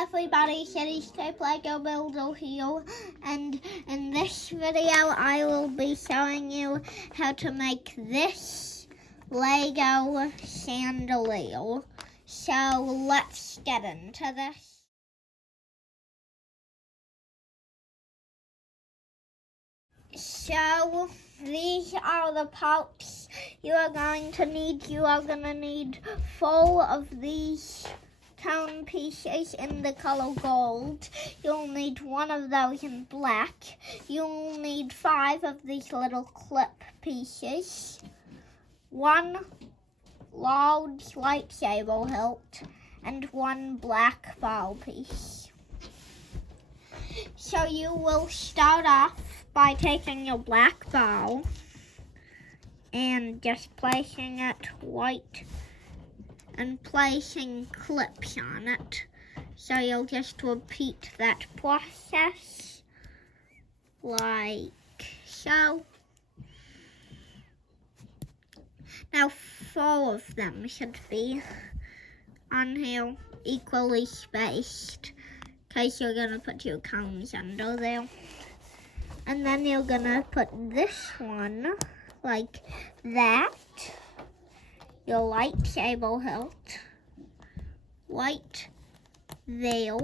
everybody, Cityscape Lego Builder here, and in this video I will be showing you how to make this Lego chandelier. So let's get into this. So these are the parts you are going to need. You are going to need 4 of these cone pieces in the color gold. You'll need 1 of those in black. You'll need 5 of these little clip pieces, 1 large lightsaber hilt, and 1 black ball piece. So you will start off by taking your black ball and just placing it white and placing clips on it. So you'll just repeat that process like so. Now 4 of them should be on here equally spaced, because you're gonna put your cones under there. And then you're gonna put this one like that. Your lightsaber hilt right there,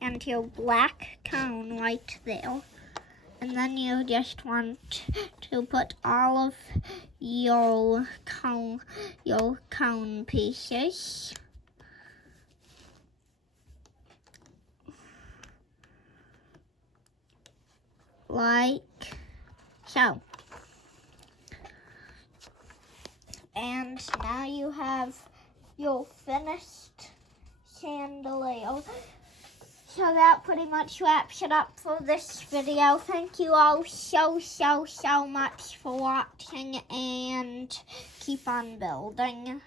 and your black cone right there. And then you just want to put all of your cone pieces like so. And now you have your finished chandelier. So that pretty much wraps it up for this video. Thank you all so much for watching, and keep on building.